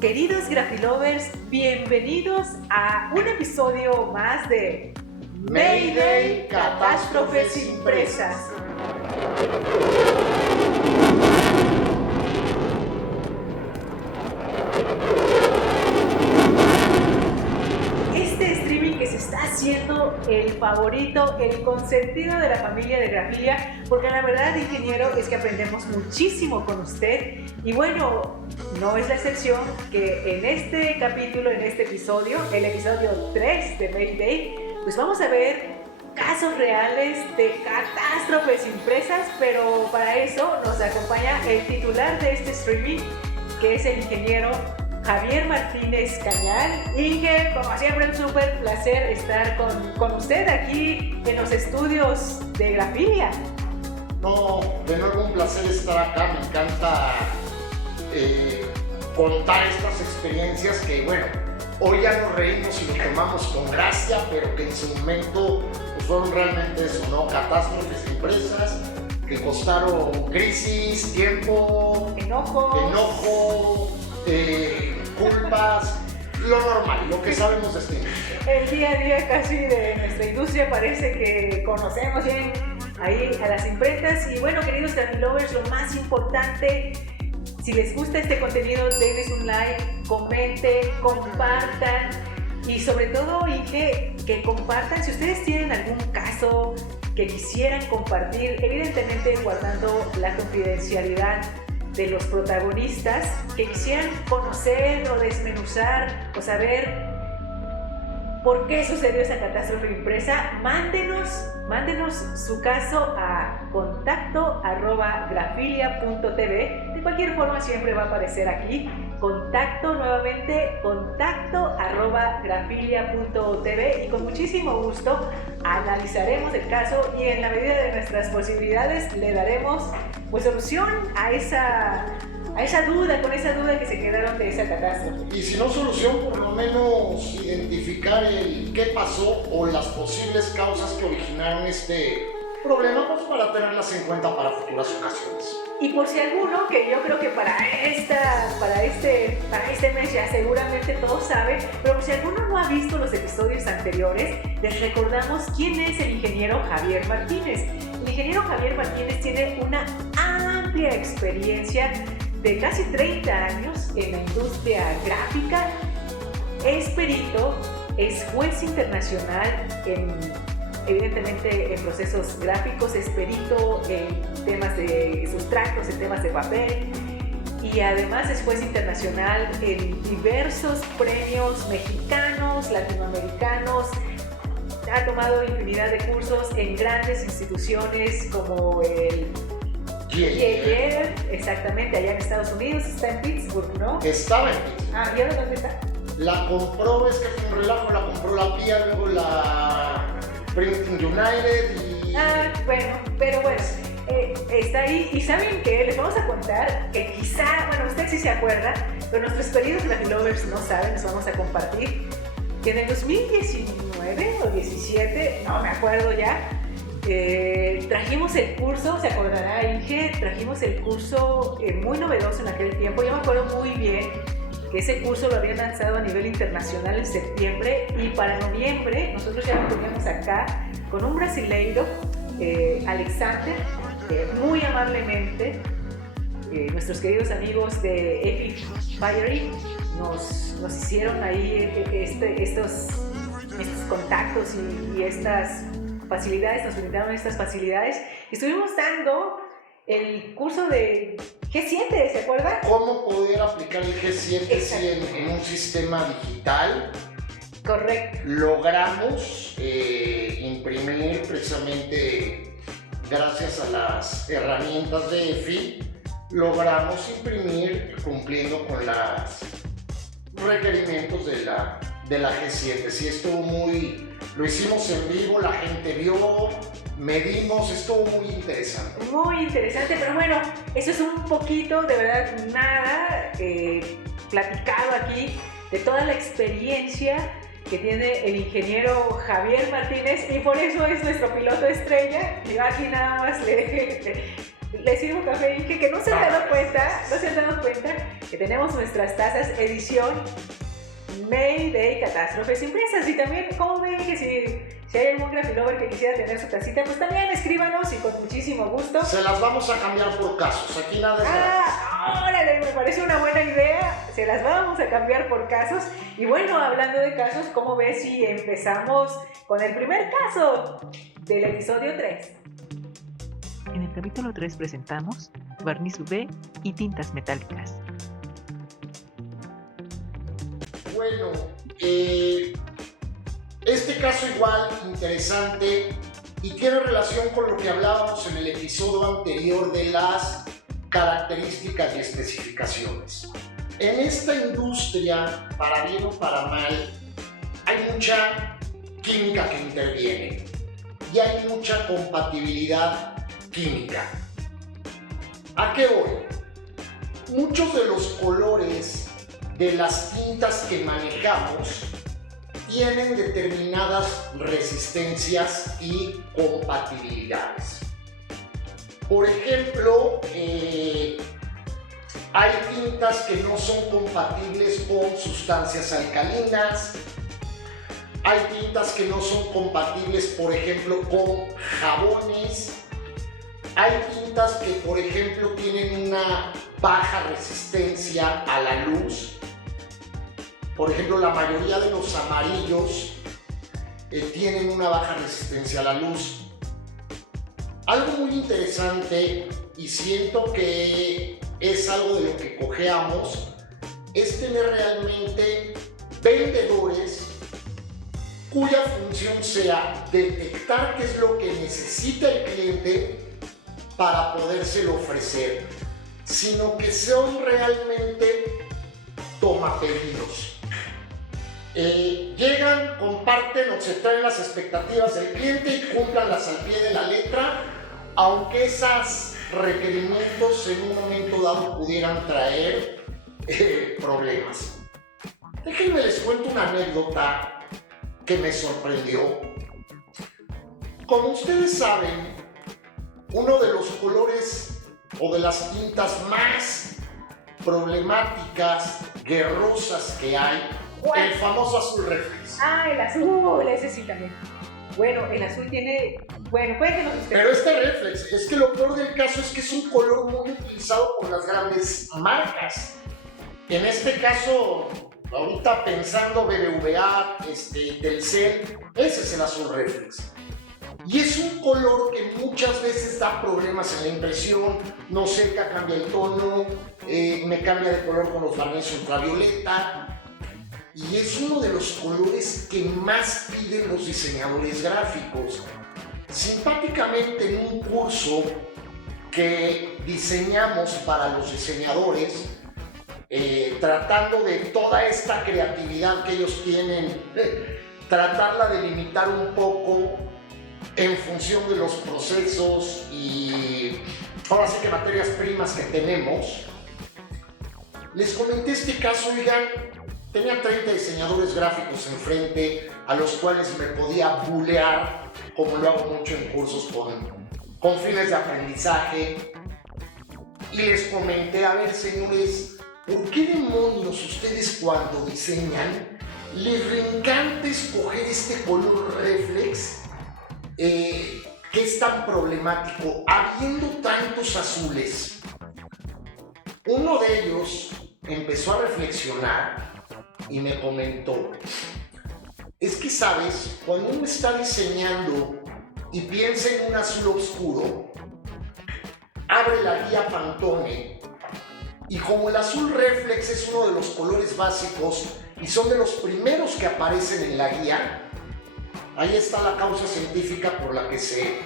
Queridos Grafilovers, bienvenidos a un episodio más de Mayday Catástrofes Impresas. Este streaming que se está haciendo el favorito, el consentido de la familia de Grafilia, porque la verdad, ingeniero, es que aprendemos muchísimo con usted. Y bueno, no es la excepción que en este capítulo, en este episodio, el episodio 3 de Mayday, pues vamos a ver casos reales de catástrofes impresas, pero para eso nos acompaña el titular de este streaming, que es el ingeniero Javier Martínez Cañal. Inge, como siempre, un súper placer estar con usted aquí en los estudios de Grafilia. No, de nuevo un placer estar acá, me encanta contar estas experiencias que, bueno, hoy ya nos reímos y lo tomamos con gracia, pero que en su momento pues, fueron realmente eso, ¿no? Catástrofes impresas que costaron crisis, tiempo, enojo, culpas, lo normal, lo que sabemos de esta industria. El día a día casi de nuestra industria parece que conocemos bien ahí a las imprentas. Y bueno, queridos Grafilovers, lo más importante, si les gusta este contenido, denles un like, comenten, compartan y sobre todo, Inge, que compartan si ustedes tienen algún caso que quisieran compartir, evidentemente guardando la confidencialidad de los protagonistas, que quisieran conocer o desmenuzar o saber por qué sucedió esa catástrofe impresa. Mándenos su caso a contacto@grafilia.tv. De cualquier forma siempre va a aparecer aquí. contacto@grafilia.tv y con muchísimo gusto analizaremos el caso y en la medida de nuestras posibilidades le daremos pues solución a esa duda, con esa duda que se quedaron de esa catástrofe. Y si no solución, por lo menos identificar el qué pasó o las posibles causas que originaron este problema, pues para tenerlas en cuenta para futuras ocasiones. Y por si alguno, que yo creo que para este mes ya seguramente todos saben, pero por si alguno no ha visto los episodios anteriores, les recordamos quién es el ingeniero Javier Martínez. El ingeniero Javier Martínez tiene una amplia experiencia de casi 30 años en la industria gráfica. Es perito, es juez internacional evidentemente en procesos gráficos, es perito en temas de sustratos, en temas de papel, y además es juez internacional en diversos premios mexicanos, latinoamericanos. Ha tomado infinidad de cursos en grandes instituciones como el Yale, exactamente, allá en Estados Unidos. Está en Pittsburgh, ¿no? Estaba en Pittsburgh. Ah, ¿y ahora dónde está? La compró, es que fue un relajo, la compró la PIA, luego la Printing United y... Bueno, pero bueno, está ahí. Y ¿saben qué? Les vamos a contar que quizá, bueno, usted sí se acuerda, pero nuestros queridos Grafilovers no saben, les vamos a compartir que en el 2019 o 17, no me acuerdo ya, trajimos el curso, se acordará Inge, trajimos el curso muy novedoso en aquel tiempo. Yo me acuerdo muy bien que ese curso lo habían lanzado a nivel internacional en septiembre, y para noviembre nosotros ya lo teníamos acá con un brasileiro, Alexander, muy amablemente. Nuestros queridos amigos de Epic Firing nos hicieron ahí estos contactos y estas facilidades, nos brindaron estas facilidades. Estuvimos dando el curso de G7, ¿se acuerda? ¿Cómo poder aplicar el G7 si en un sistema digital? Correcto. Logramos imprimir precisamente gracias a las herramientas de EFI, logramos imprimir cumpliendo con los requerimientos de la G7. Sí, estuvo lo hicimos en vivo, la gente vio, medimos, estuvo muy interesante. Muy interesante, pero bueno, eso es un poquito, de verdad, nada platicado aquí de toda la experiencia que tiene el ingeniero Javier Martínez, y por eso es nuestro piloto estrella. Yo aquí nada más les sirvo café y que no se han dado cuenta que tenemos nuestras tazas edición Mayday Catástrofes Impresas. Y también, ¿cómo ven que si hay algún grafilover que quisiera tener su tacita, pues también escríbanos y con muchísimo gusto. Se las vamos a cambiar por casos, aquí nada es gratis. Órale, me parece una buena idea, se las vamos a cambiar por casos. Y bueno, hablando de casos, ¿cómo ves si empezamos con el primer caso del episodio 3? En el capítulo 3 presentamos barniz UV y tintas metálicas. Bueno, este caso igual interesante y tiene relación con lo que hablábamos en el episodio anterior de las características y especificaciones. En esta industria, para bien o para mal, hay mucha química que interviene y hay mucha compatibilidad química. ¿A qué voy? Muchos de los colores de las tintas que manejamos tienen determinadas resistencias y compatibilidades. Por ejemplo, hay tintas que no son compatibles con sustancias alcalinas, hay tintas que no son compatibles, por ejemplo, con jabones, hay tintas que, por ejemplo, tienen una baja resistencia a la luz. Por ejemplo, la mayoría de los amarillos tienen una baja resistencia a la luz. Algo muy interesante, y siento que es algo de lo que cojeamos, es tener realmente vendedores cuya función sea detectar qué es lo que necesita el cliente para podérselo ofrecer, sino que son realmente tomapedidos. Llegan, comparten o se traen las expectativas del cliente y cumplanlas al pie de la letra, aunque esos requerimientos en un momento dado pudieran traer problemas. Déjenme les cuento una anécdota que me sorprendió. Como ustedes saben, uno de los colores o de las tintas más problemáticas, guerrosas que hay, el famoso azul reflex. El azul, ese sí también. Bueno, el azul tiene... Bueno, cuéntenos ustedes. Pero este reflex, es que lo peor del caso es que es un color muy utilizado por las grandes marcas. En este caso, ahorita pensando BBVA, Telcel, ese es el azul reflex. Y es un color que muchas veces da problemas en la impresión, no seca, cambia el tono, me cambia de color con los barnices ultravioleta. Y es uno de los colores que más piden los diseñadores gráficos. Simpáticamente, en un curso que diseñamos para los diseñadores, tratando de toda esta creatividad que ellos tienen, tratarla de limitar un poco en función de los procesos y ahora sí que materias primas que tenemos. Les comenté este caso, oigan, tenía 30 diseñadores gráficos enfrente a los cuales me podía bulear, como lo hago mucho en cursos con fines de aprendizaje. Y les comenté, a ver señores, ¿por qué demonios ustedes cuando diseñan les reencanta escoger este color reflex que es tan problemático, habiendo tantos azules? Uno de ellos empezó a reflexionar y me comentó, es que sabes, cuando uno está diseñando y piensa en un azul oscuro, abre la guía Pantone y como el azul reflex es uno de los colores básicos y son de los primeros que aparecen en la guía, ahí está la causa científica por la que se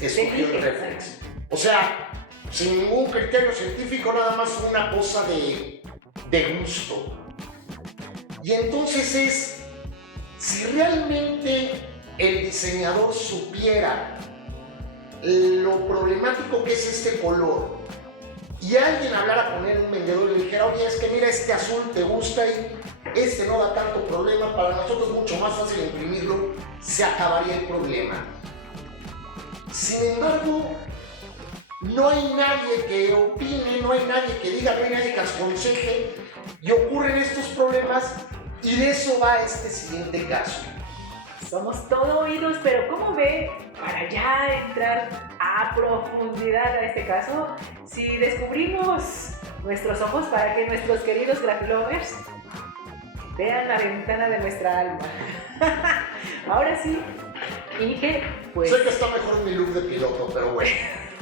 escogió el reflex. O sea, sin ningún criterio científico, nada más una cosa de gusto. Y entonces es, si realmente el diseñador supiera lo problemático que es este color y alguien hablara con él, un vendedor, y le dijera, oye, es que mira, este azul te gusta y este no da tanto problema, para nosotros es mucho más fácil imprimirlo, se acabaría el problema. Sin embargo, no hay nadie que opine, no hay nadie que diga, no hay nadie que aconseje, y ocurren estos problemas, y de eso va este siguiente caso. Somos todo oídos, pero ¿cómo ve, para ya entrar a profundidad a este caso, si descubrimos nuestros ojos para que nuestros queridos Graphilovers vean la ventana de nuestra alma? Ahora sí, Inge, pues... Sé que está mejor mi look de piloto, pero bueno.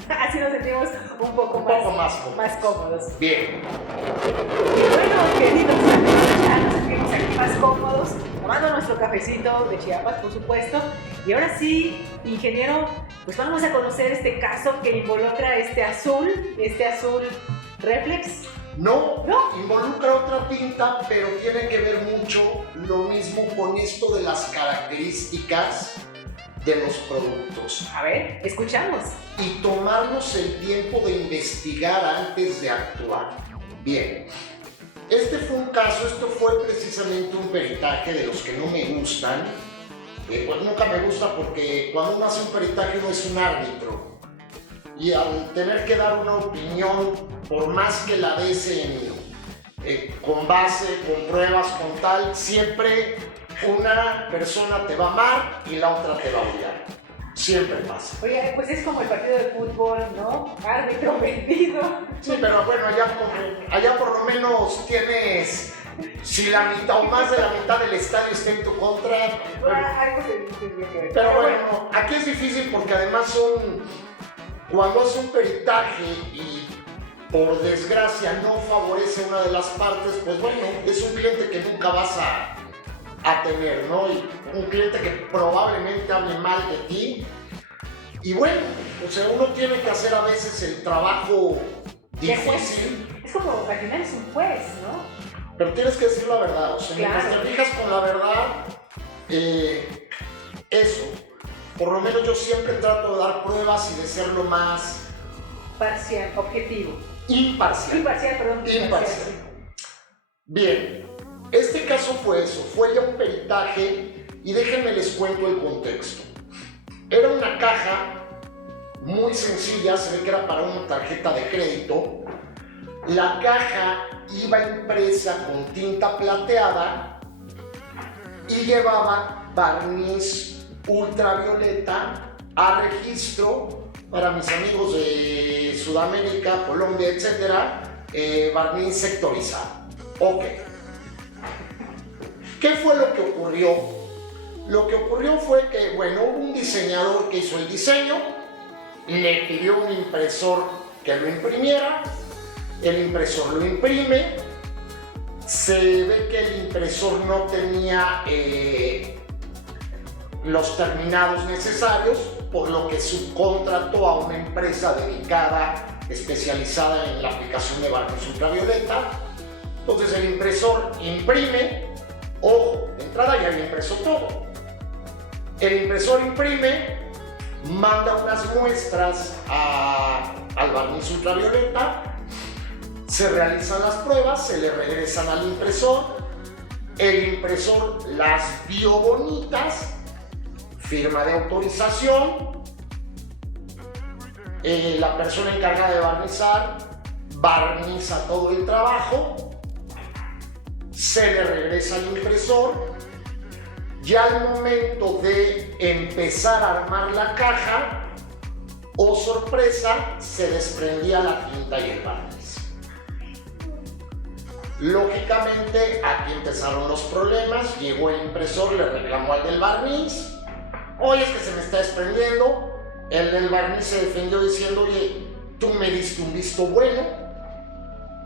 Así nos sentimos un poco más cómodos. Bien. Y bueno, queridos amigos, ya nos sentimos aquí más cómodos, tomando nuestro cafecito de Chiapas, por supuesto. Y ahora sí, ingeniero, pues vamos a conocer este caso que involucra este azul reflex. No, involucra otra tinta, pero tiene que ver mucho lo mismo con esto de las características de los productos. A ver, escuchamos. Y tomarnos el tiempo de investigar antes de actuar. Bien, este fue un caso, esto fue precisamente un peritaje de los que no me gustan. Pues nunca me gusta porque cuando uno hace un peritaje uno es un árbitro. Y al tener que dar una opinión, por más que la des con base, con pruebas, con tal, siempre una persona te va a amar y la otra te va a odiar. Siempre pasa. Oye, pues es como el partido de fútbol, ¿no? Árbitro vendido. Sí, pero bueno, allá por lo menos tienes, si la mitad o más de la mitad del estadio está en tu contra. Algo se tendría que ver. Pero bueno, aquí es difícil porque además cuando es un peritaje y por desgracia no favorece una de las partes, pues bueno, es un cliente que nunca vas a tener, ¿no? Y un cliente que probablemente hable mal de ti. Y bueno, o sea, uno tiene que hacer a veces el trabajo difícil. Es como, al final es un juez, ¿no? Pero tienes que decir la verdad, o sea, claro. Mientras te fijas con la verdad, eso. Por lo menos yo siempre trato de dar pruebas y de ser lo más... Parcial, objetivo. Imparcial. Imparcial. Bien, este caso fue eso, fue ya un peritaje y déjenme les cuento el contexto. Era una caja muy sencilla, se ve que era para una tarjeta de crédito. La caja iba impresa con tinta plateada y llevaba barniz ultravioleta a registro para mis amigos de Sudamérica, Colombia, etcétera, barniz sectorizado. Ok. ¿Qué fue lo que ocurrió? Lo que ocurrió fue que, bueno, hubo un diseñador que hizo el diseño, le pidió un impresor que lo imprimiera, el impresor lo imprime, se ve que el impresor no tenía los terminados necesarios, por lo que subcontrató a una empresa dedicada, especializada en la aplicación de barniz ultravioleta. Entonces el impresor imprime, ojo, de entrada ya había impreso todo. El impresor imprime, manda unas muestras al barniz ultravioleta, se realizan las pruebas, se le regresan al impresor, el impresor las vio bonitas, firma de autorización, la persona encargada de barnizar barniza todo el trabajo, se le regresa al impresor. Ya al momento de empezar a armar la caja, oh sorpresa, se desprendía la tinta y el barniz. Lógicamente, aquí empezaron los problemas, llegó el impresor, le reclamó al del barniz, oye, es que se me está desprendiendo. El del barniz se defendió diciendo, oye, tú me diste un visto bueno,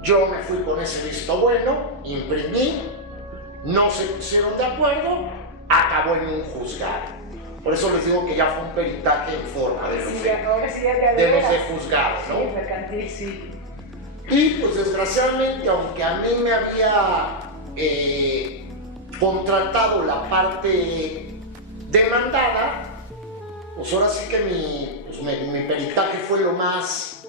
yo me fui con ese visto bueno, imprimí, no se pusieron de acuerdo, acabó en un juzgado. Por eso les digo que ya fue un peritaje en forma de los de juzgados, ¿no? Sí, mercantil, sí. Y pues desgraciadamente, aunque a mí me había contratado la parte demandada, pues ahora sí que mi peritaje fue lo más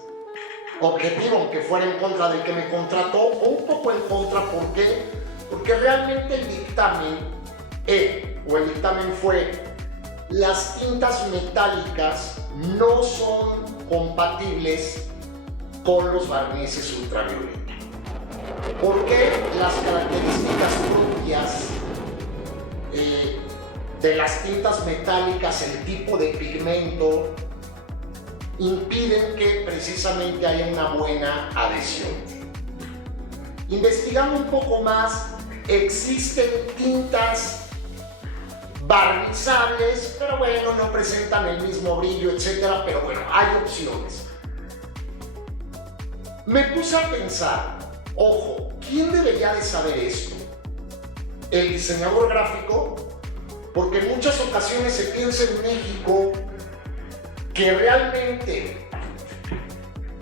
objetivo, aunque fuera en contra del que me contrató, o un poco en contra. ¿Por qué? Porque realmente el dictamen fue: las tintas metálicas no son compatibles con los barnices ultravioleta. Porque las características propias de las tintas metálicas, el tipo de pigmento, impiden que precisamente haya una buena adhesión. Investigando un poco más, existen tintas barnizables, pero bueno, no presentan el mismo brillo, etcétera, pero bueno, hay opciones. Me puse a pensar, ojo, ¿quién debería de saber esto? ¿El diseñador gráfico? Porque en muchas ocasiones se piensa en México que realmente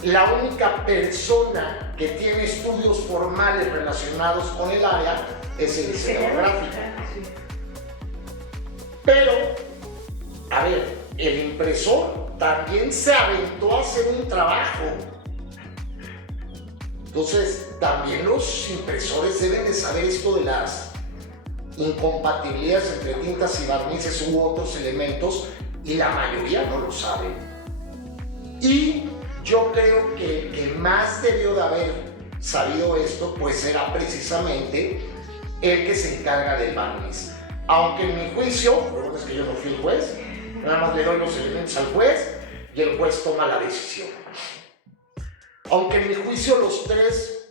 la única persona que tiene estudios formales relacionados con el área es el diseñador gráfico. Pero, a ver, el impresor también se aventó a hacer un trabajo. Entonces, también los impresores deben de saber esto de las incompatibilidades entre tintas y barnices u otros elementos, y la mayoría no lo sabe. Y yo creo que el que más debió de haber sabido esto, pues era precisamente el que se encarga del barniz. Aunque en mi juicio, bueno, es que yo no fui el juez, nada más le doy los elementos al juez y el juez toma la decisión. Aunque en mi juicio los tres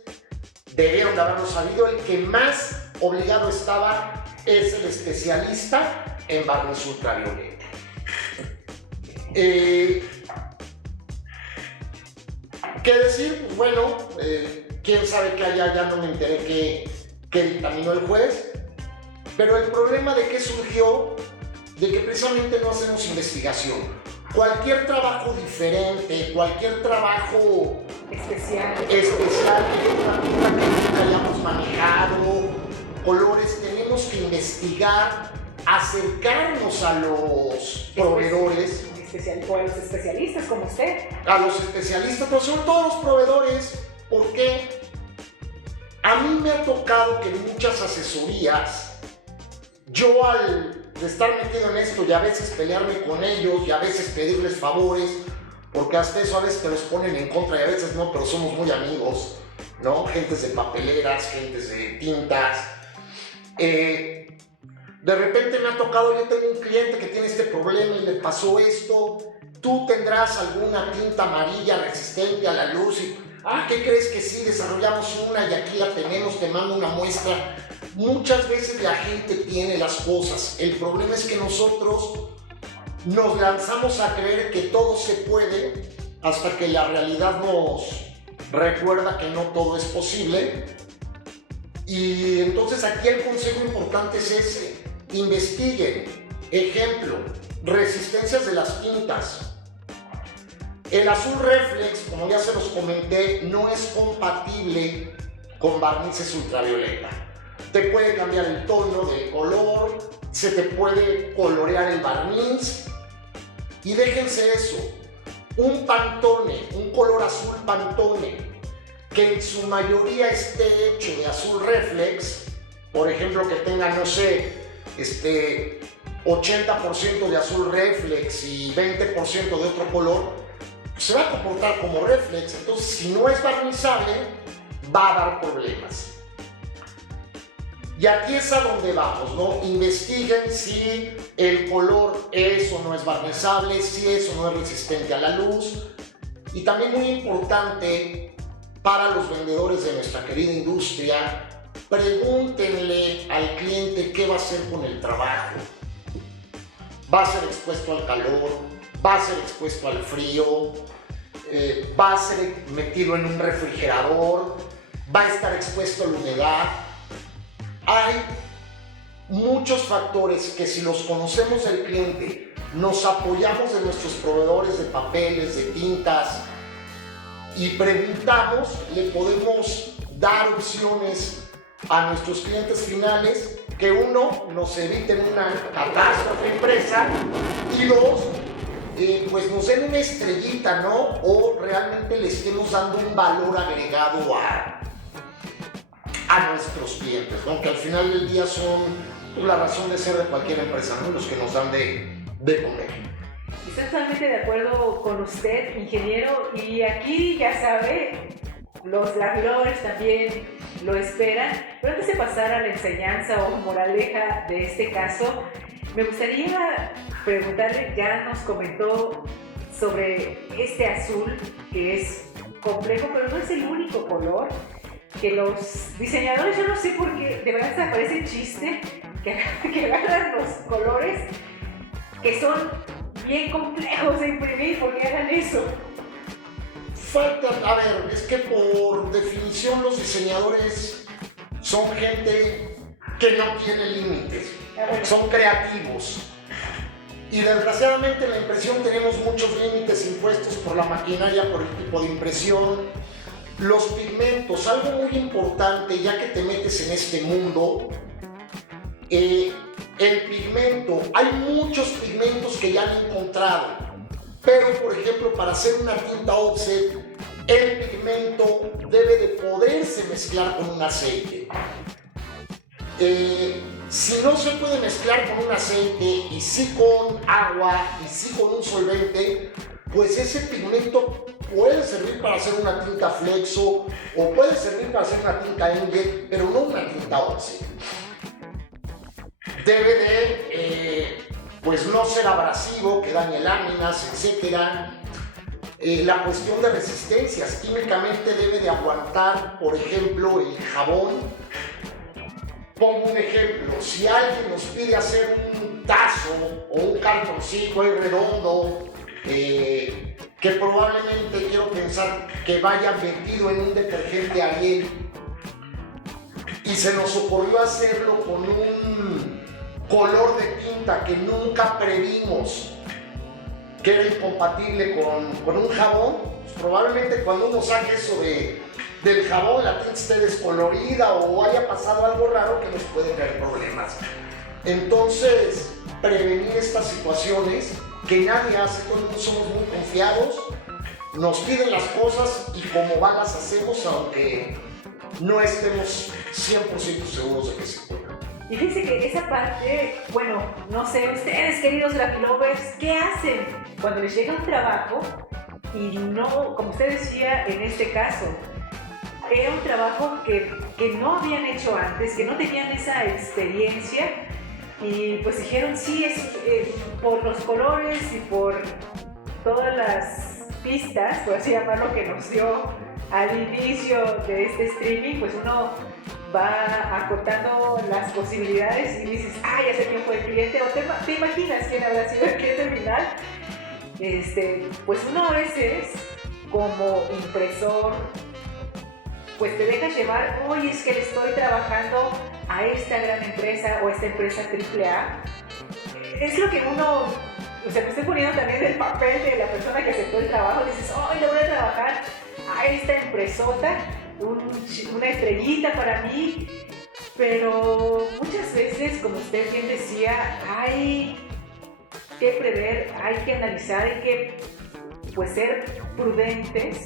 debieron de haberlo sabido, el que más obligado estaba es el especialista en barniz ultravioleta. ¿Qué decir? Pues bueno, quién sabe qué allá, ya no me enteré qué dictaminó el juez, pero el problema de qué surgió, de que precisamente no hacemos investigación. Cualquier trabajo diferente, cualquier trabajo especial que nunca hayamos manejado, colores, tenemos que investigar, acercarnos a los proveedores, o a los especialistas como usted. A los especialistas, pero sobre todo a los proveedores, porque a mí me ha tocado que en muchas asesorías, yo al estar metido en esto y a veces pelearme con ellos y a veces pedirles favores, porque hasta eso a veces te los ponen en contra y a veces no, pero somos muy amigos, ¿no? Gentes de papeleras, gentes de tintas. De repente me ha tocado, yo tengo un cliente que tiene este problema y le pasó esto, tú tendrás alguna tinta amarilla resistente a la luz y, ¿qué crees que sí? Desarrollamos una y aquí la tenemos, te mando una muestra. Muchas veces la gente tiene las cosas, el problema es que nosotros nos lanzamos a creer que todo se puede hasta que la realidad nos recuerda que no todo es posible. Y entonces aquí el consejo importante es ese: investiguen. Ejemplo, resistencias de las tintas. El azul reflex, como ya se los comenté, no es compatible con barnices ultravioleta. Te puede cambiar el tono del color, se te puede colorear el barniz. Y déjense eso, un Pantone, un color azul Pantone, que en su mayoría esté hecho de azul reflex, por ejemplo que tenga, no sé, 80% de azul reflex y 20% de otro color, pues se va a comportar como reflex. Entonces, si no es barnizable, va a dar problemas. Y aquí es a donde vamos, ¿no? Investiguen si el color es o no es barnizable, si es o no es resistente a la luz. Y también muy importante para los vendedores de nuestra querida industria, pregúntenle al cliente qué va a hacer con el trabajo. ¿Va a ser expuesto al calor? ¿Va a ser expuesto al frío? ¿Va a ser metido en un refrigerador? ¿Va a estar expuesto a la humedad? Hay muchos factores que, si los conocemos del cliente, nos apoyamos de nuestros proveedores de papeles, de tintas y preguntamos, le podemos dar opciones a nuestros clientes finales que, uno, nos eviten una catástrofe impresa y dos, pues nos den una estrellita, ¿no? O realmente le estemos dando un valor agregado a nuestros clientes, ¿no? Que al final del día son la razón de ser de cualquier empresa, ¿no? Los que nos dan de comer. Estoy totalmente de acuerdo con usted, ingeniero, y aquí ya sabe, los lovers también lo esperan. Pero antes de pasar a la enseñanza o moraleja de este caso, me gustaría preguntarle, ya nos comentó sobre este azul, que es complejo, pero no es el único color, que los diseñadores, yo no sé por qué, de verdad hasta parece chiste, que agarran los colores que son bien complejos de imprimir, porque hagan eso. Falta, a ver, es que por definición los diseñadores son gente que no tiene límites, son creativos. Y desgraciadamente en la impresión tenemos muchos límites impuestos por la maquinaria, por el tipo de impresión. Los pigmentos, algo muy importante ya que te metes en este mundo, el pigmento, hay muchos pigmentos que ya han encontrado, pero por ejemplo para hacer una tinta offset, el pigmento debe de poderse mezclar con un aceite. Si no se puede mezclar con un aceite y sí con agua y sí con un solvente, pues ese pigmento puede servir para hacer una tinta flexo o puede servir para hacer una tinta inkjet, pero no una tinta offset. Debe de pues no ser abrasivo, que dañe láminas, etc. La cuestión de resistencias, químicamente debe de aguantar, por ejemplo, el jabón. Pongo un ejemplo, si alguien nos pide hacer un tazo o un cartoncito ahí redondo, que probablemente quiero pensar que vaya metido en un detergente Ariel, y se nos ocurrió hacerlo con un color de tinta que nunca previmos que era incompatible con un jabón, pues probablemente cuando uno saque eso del jabón, la tinta esté descolorida o haya pasado algo raro que nos puede traer problemas. Entonces, prevenir estas situaciones que nadie hace, todos somos muy confiados, nos piden las cosas y como van las hacemos, aunque no estemos 100% seguros de que se puede. Y fíjense que esa parte, bueno, no sé, ustedes queridos grafilovers, ¿qué hacen cuando les llega un trabajo y no, como usted decía en este caso, era un trabajo que no habían hecho antes, que no tenían esa experiencia y pues dijeron sí, es por los colores y por todas las pistas, por así llamarlo, que nos dio al inicio de este streaming, pues uno va acortando las posibilidades y dices, ya sé quién fue el cliente, o te imaginas quién habrá sido el cliente final. Pues uno a veces, como impresor, pues te dejas llevar, oye, es que le estoy trabajando a esta gran empresa o a esta empresa AAA. Es lo que uno, o sea, me estoy poniendo también el papel de la persona que aceptó el trabajo, dices, le voy a trabajar a esta empresota, una estrellita para mí, pero muchas veces, como usted bien decía, hay que prever, hay que analizar, hay que pues ser prudentes,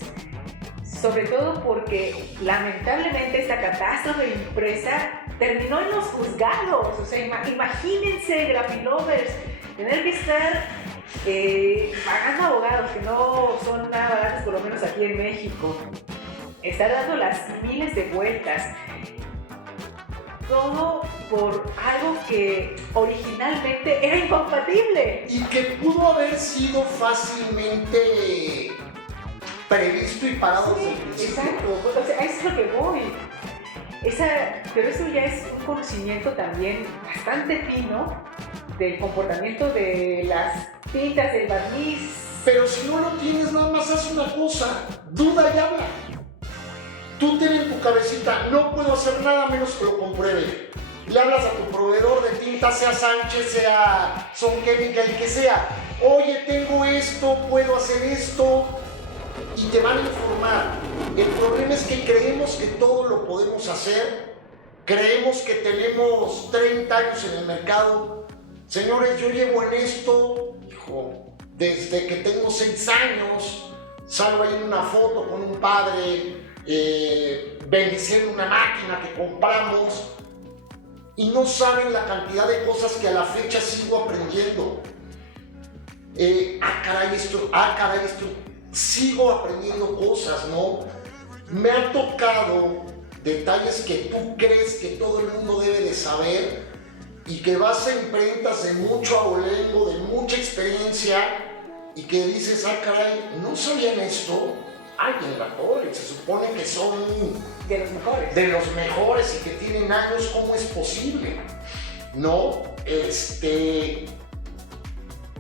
sobre todo porque lamentablemente esta catástrofe impresa terminó en los juzgados. O sea, imagínense, grafilovers, tener que estar pagando abogados que no son nada baratos, por lo menos aquí en México, estar dando las miles de vueltas, todo por algo que originalmente era incompatible y que pudo haber sido fácilmente previsto y parado desde el principio. Exacto, o sea, eso es lo que voy. Pero eso ya es un conocimiento también bastante fino del comportamiento de las tintas, del barniz. Pero si no lo tienes, nada más haz una cosa, duda y habla. Tú tienes en tu cabecita, no puedo hacer nada menos que lo compruebe. Le hablas a tu proveedor de tinta, sea Sánchez, sea Son Chemical, el que sea. Oye, tengo esto, puedo hacer esto. Y te van a informar. El problema es que creemos que todo lo podemos hacer. Creemos que tenemos 30 años en el mercado. Señores, yo llevo en esto, desde que tengo 6 años. Salgo ahí en una foto con un padre bendiciendo una máquina que compramos. Y no saben la cantidad de cosas que a la fecha sigo aprendiendo. caray, esto, sigo aprendiendo cosas, ¿no? Me han tocado detalles que tú crees que todo el mundo debe de saber y que vas a imprentas de mucho abolengo, de mucha experiencia y que dices, caray, ¿no sabían esto? Ay, en la torre, se supone que son de los mejores. De los mejores y que tienen años, ¿cómo es posible? ¿No?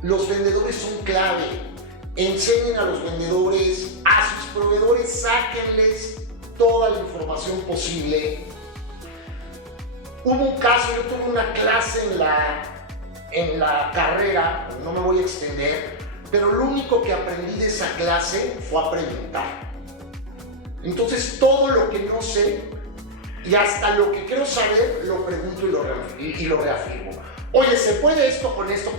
Los vendedores son clave. Enseñen a los vendedores, a sus proveedores, sáquenles toda la información posible. Hubo un caso, yo tuve una clase en la carrera, no me voy a extender, pero lo único que aprendí de esa clase fue a preguntar. Entonces todo lo que no sé y hasta lo que quiero saber lo pregunto y lo reafirmo. Oye, ¿se puede esto con esto?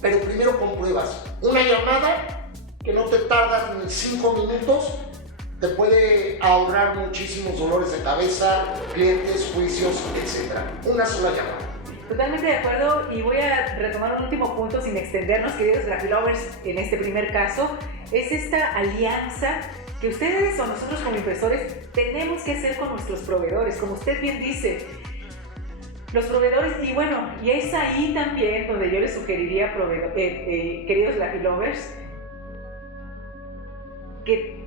Pero primero compruebas. Una llamada que no te tarda ni 5 minutos te puede ahorrar muchísimos dolores de cabeza, clientes, juicios, etc. Una sola llamada. Totalmente de acuerdo, y voy a retomar un último punto sin extendernos, queridos Graphilovers, en este primer caso, es esta alianza que ustedes o nosotros como impresores tenemos que hacer con nuestros proveedores, como usted bien dice. Los proveedores, y bueno, y es ahí también donde yo les sugeriría, queridos Graphilovers, que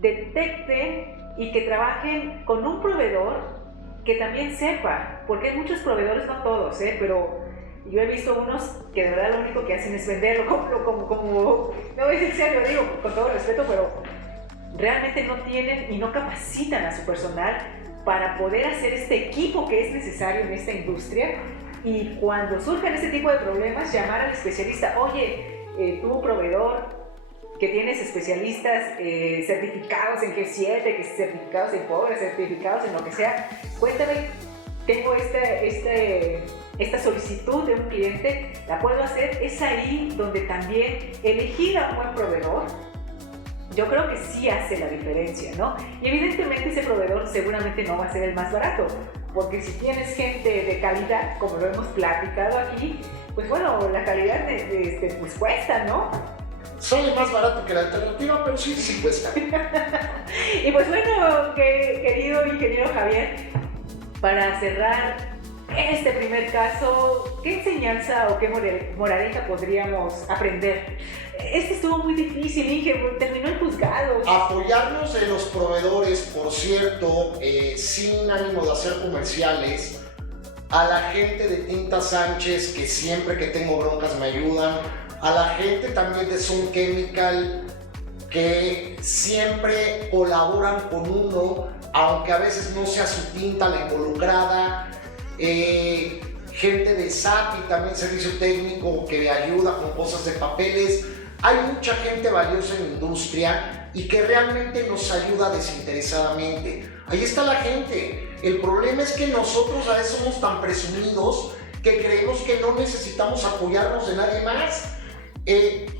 detecten y que trabajen con un proveedor que también sepa, porque hay muchos proveedores, no todos, pero yo he visto unos que de verdad lo único que hacen es venderlo, como no es en serio, digo, con todo respeto, pero realmente no tienen y no capacitan a su personal para poder hacer este equipo que es necesario en esta industria, y cuando surjan este tipo de problemas, llamar al especialista. Oye, tú proveedor que tienes especialistas certificados en G7, que certificados en Cobra, certificados en lo que sea, cuéntame, tengo esta solicitud de un cliente, la puedo hacer. Es ahí donde también elegir a un buen proveedor, yo creo que sí hace la diferencia, ¿no? Y evidentemente ese proveedor seguramente no va a ser el más barato, porque si tienes gente de calidad, como lo hemos platicado aquí, pues bueno, la calidad pues cuesta, ¿no? Sale más barato que la alternativa, pero sí cuesta. Y pues bueno, querido ingeniero Javier, para cerrar este primer caso, ¿qué enseñanza o qué moraleja podríamos aprender? Este estuvo muy difícil, Inge, terminó en juzgados. Apoyarnos de los proveedores, por cierto, sin ánimo de hacer comerciales. A la gente de Tintas Sánchez, que siempre que tengo broncas me ayudan. A la gente también de Sun Chemical, que siempre colaboran con uno, aunque a veces no sea su tinta la involucrada. Gente de SAPI, también servicio técnico, que ayuda con cosas de papeles. Hay mucha gente valiosa en la industria y que realmente nos ayuda desinteresadamente. Ahí está la gente. El problema es que nosotros a veces somos tan presumidos que creemos que no necesitamos apoyarnos de nadie más.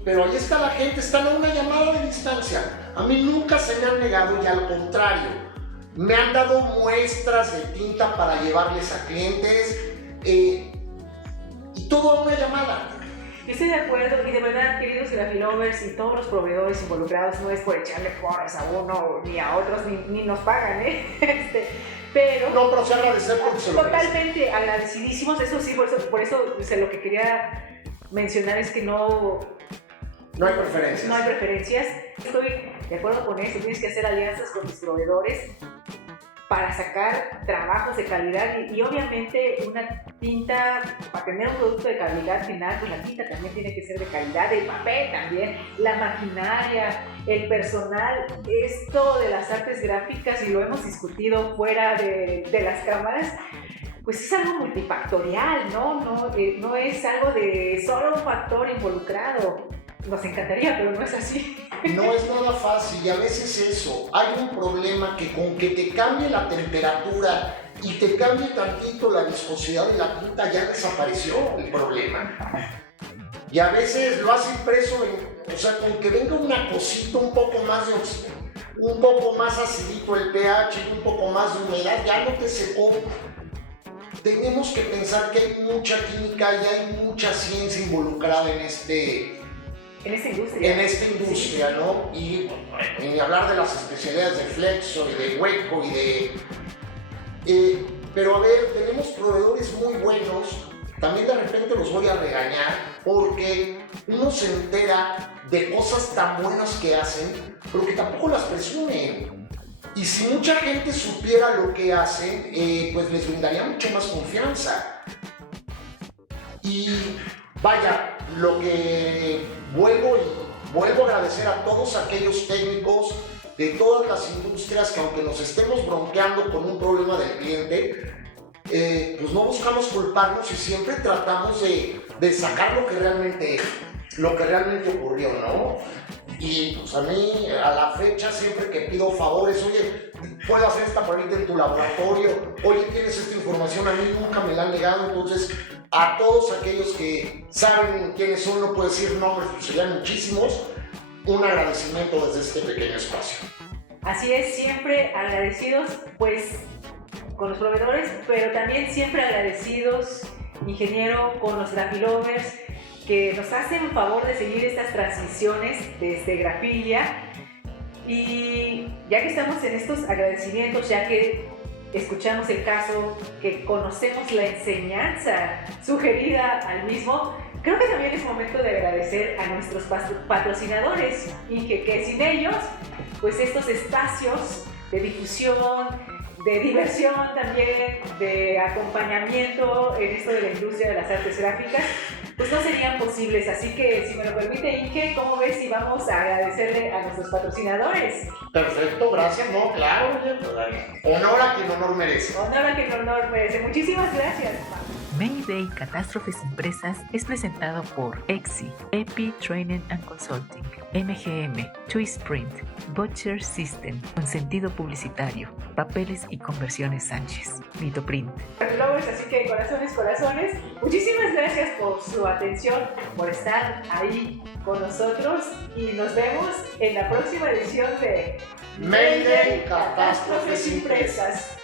Pero ahí está la gente, están a una llamada de distancia. A mí nunca se me han negado, y al contrario, me han dado muestras de tinta para llevarles a clientes, y todo a una llamada. Estoy de acuerdo, y de verdad, queridos Graphilovers y todos los proveedores involucrados, no es por echarle porras a uno ni a otros, ni nos pagan, pero... No, pero sí agradecer por su totalmente agradecidísimos, eso sí, por eso lo que quería mencionar es que no hay preferencias. No hay preferencias. Estoy de acuerdo con eso. Tienes que hacer alianzas con tus proveedores para sacar trabajos de calidad y obviamente una tinta, para tener un producto de calidad final, pues la tinta también tiene que ser de calidad, el papel también, la maquinaria, el personal, esto de las artes gráficas, y lo hemos discutido fuera de las cámaras, pues es algo multifactorial, no es algo de solo un factor involucrado. Nos encantaría, pero no es así. No es nada fácil, y a veces eso, hay un problema que con que te cambie la temperatura y te cambie tantito la viscosidad de la tinta ya desapareció el problema. Y a veces lo has impreso, o sea, con que venga una cosita un poco más de un poco más acidito el pH y un poco más de humedad, ya no te secó. tenemos que pensar que hay mucha química y hay mucha ciencia involucrada en esta industria, ¿no? Y bueno, ni hablar de las especialidades de flexo y de hueco pero a ver, tenemos proveedores muy buenos. También de repente los voy a regañar porque uno se entera de cosas tan buenas que hacen, pero que tampoco las presumen. Y si mucha gente supiera lo que hacen, pues les brindaría mucho más confianza. Y vaya, lo que vuelvo a agradecer a todos aquellos técnicos de todas las industrias que, aunque nos estemos bronqueando con un problema del cliente, pues no buscamos culparnos y siempre tratamos de sacar lo que realmente ocurrió, ¿no? Y pues a mí, a la fecha, siempre que pido favores, oye, ¿puedo hacer esta pruebita en tu laboratorio? Oye, ¿tienes esta información? A mí nunca me la han negado. Entonces, a todos aquellos que saben quiénes son, no puedo decir nombres, pues serían muchísimos, un agradecimiento desde este pequeño espacio. Así es, siempre agradecidos, pues, con los proveedores, pero también siempre agradecidos, ingeniero, con los Grafilovers, que nos hacen el favor de seguir estas transiciones desde grafilla. Y ya que estamos en estos agradecimientos, ya que escuchamos el caso, que conocemos la enseñanza sugerida al mismo, creo que también es momento de agradecer a nuestros patrocinadores y que sin ellos, pues estos espacios de difusión, de diversión también, de acompañamiento en esto de la industria de las artes gráficas, pues no serían posibles. Así que, si me lo permite, Inge, ¿cómo ves si vamos a agradecerle a nuestros patrocinadores? Perfecto, gracias, no, claro, honor a quien honor merece. Honor a quien honor merece. Muchísimas gracias. Mayday Catástrofes Impresas es presentado por EXI, EPI Training and Consulting, MGM, Twist Print, Butcher System, con sentido publicitario, Papeles y Conversiones Sánchez, Mitoprint. Lovers, así que corazones, muchísimas gracias por su atención, por estar ahí con nosotros y nos vemos en la próxima edición de Mayday Catástrofes Impresas.